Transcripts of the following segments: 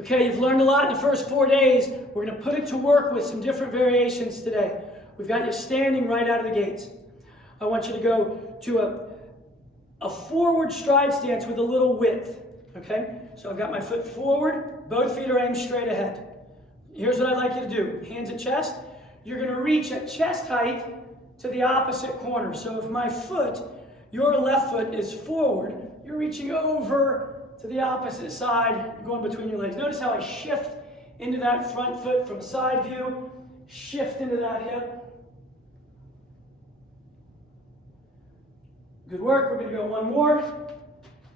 Okay, you've learned a lot in the first 4 days. We're going to put it to work with some different variations today. We've got you standing right out of the gates. I want you to go to a forward stride stance with a little width. Okay, so I've got my foot forward, both feet are aimed straight ahead. Here's what I'd like you to do. Hands at chest. You're going to reach at chest height to the opposite corner. So if my foot, your left foot is forward, you're reaching over to the opposite side, going between your legs. Notice how I shift into that front foot from side view, shift into that hip. Good work. We're going to go one more.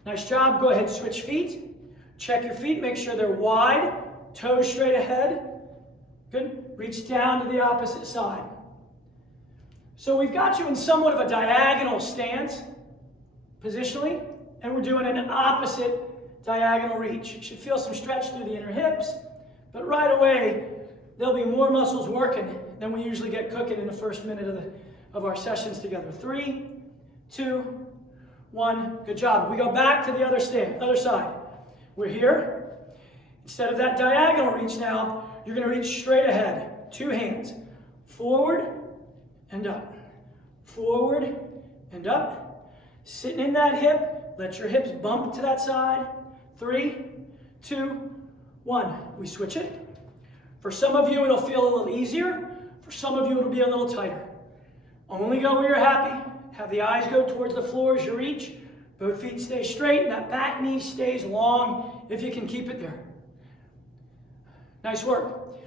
Nice job. Go ahead, switch feet. Check your feet. Make sure they're wide, toes straight ahead. Good. Reach down to the opposite side. So we've got you in somewhat of a diagonal stance, positionally, and we're doing an opposite diagonal reach. You should feel some stretch through the inner hips, but right away, there'll be more muscles working than we usually get cooking in the first minute of our sessions together. 3, 2, 1. Good job. We go back to the other side. We're here. Instead of that diagonal reach now, you're going to reach straight ahead. 2 hands. Forward and up. Forward and up. Sitting in that hip. Let your hips bump to that side. 3, 2, 1. We switch it. For some of you, it'll feel a little easier. For some of you, it'll be a little tighter. Only go where you're happy. Have the eyes go towards the floor as you reach. Both feet stay straight, and that back knee stays long if you can keep it there. Nice work.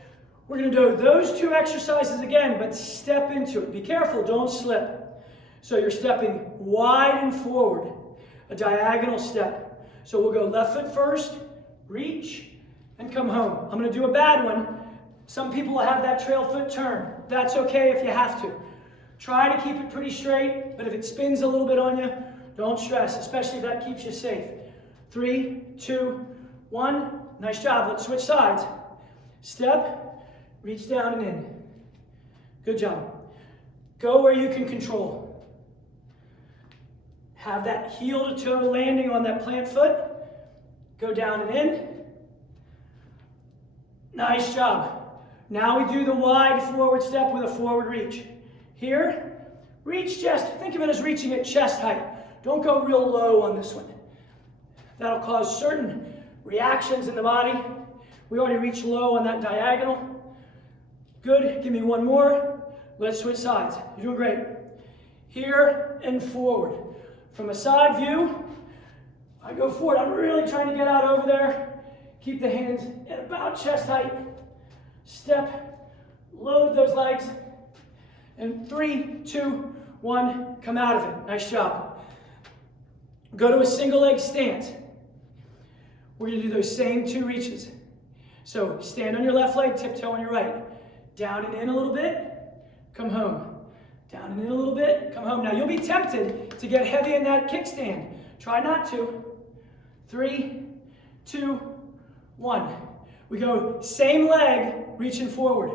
We're going to do those 2 exercises again, but step into it. Be careful, don't slip. So you're stepping wide and forward, a diagonal step. So we'll go left foot first, reach, and come home. I'm going to do a bad one. Some people will have that trail foot turn. That's okay if you have to. Try to keep it pretty straight, but if it spins a little bit on you, don't stress, especially if that keeps you safe. 3, 2, 1. Nice job. Let's switch sides. Step, reach down and in. Good job. Go where you can control. Have that heel to toe landing on that plant foot. Go down and in. Nice job. Now we do the wide forward step with a forward reach. Here, reach chest. Think of it as reaching at chest height. Don't go real low on this one. That'll cause certain reactions in the body. We already reached low on that diagonal. Good. Give me one more. Let's switch sides. You're doing great. Here and forward. From a side view, I go forward. I'm really trying to get out over there. Keep the hands at about chest height. Step. Load those legs. And 3, 2, 1. Come out of it. Nice job. Go to a single leg stance. We're going to do those same 2 reaches. So stand on your left leg, tiptoe on your right. Down and in a little bit, come home. Down and in a little bit, come home. Now you'll be tempted to get heavy in that kickstand. Try not to. 3, 2, 1. We go same leg, reaching forward.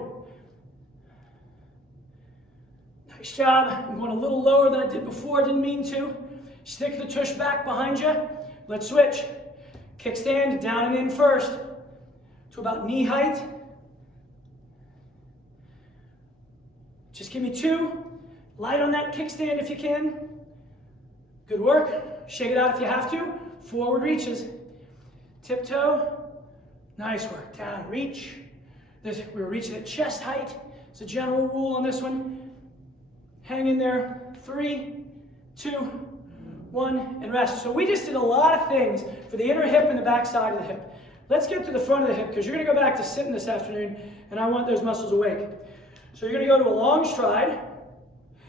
Nice job. I'm going a little lower than I did before, didn't mean to. Stick the tush back behind you. Let's switch. Kickstand, down and in first. To about knee height. Just give me 2. Light on that kickstand if you can. Good work. Shake it out if you have to. Forward reaches. Tiptoe. Nice work. Down, reach. We're reaching at chest height. It's a general rule on this one. Hang in there. 3, 2, 1, and rest. So we just did a lot of things for the inner hip and the back side of the hip. Let's get to the front of the hip because you're going to go back to sitting this afternoon and I want those muscles awake. So you're going to go to a long stride.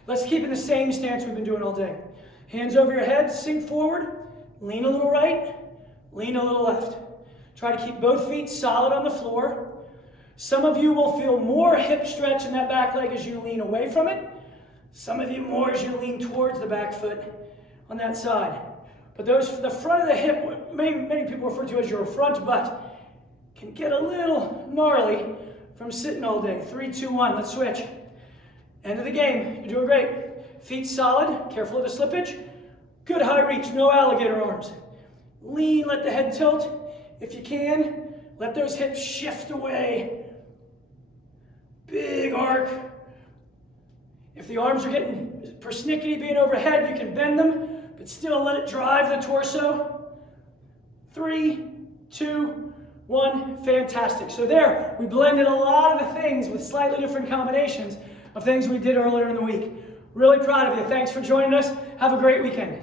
Let's keep in the same stance we've been doing all day. Hands over your head, sink forward, lean a little right, lean a little left. Try to keep both feet solid on the floor. Some of you will feel more hip stretch in that back leg as you lean away from it. Some of you more as you lean towards the back foot on that side. But those, the front of the hip, what many people refer to as your front butt, can get a little gnarly from sitting all day. 3, 2, 1, let's switch. End of the game, you're doing great. Feet solid, careful of the slippage. Good high reach, no alligator arms. Lean, let the head tilt. If you can, Let those hips shift away. Big arc. If the arms are getting persnickety being overhead, you can bend them, but still let it drive the torso. 3, 2, 1, fantastic. So there, we blended a lot of the things with slightly different combinations of things we did earlier in the week. Really proud of you. Thanks for joining us. Have a great weekend.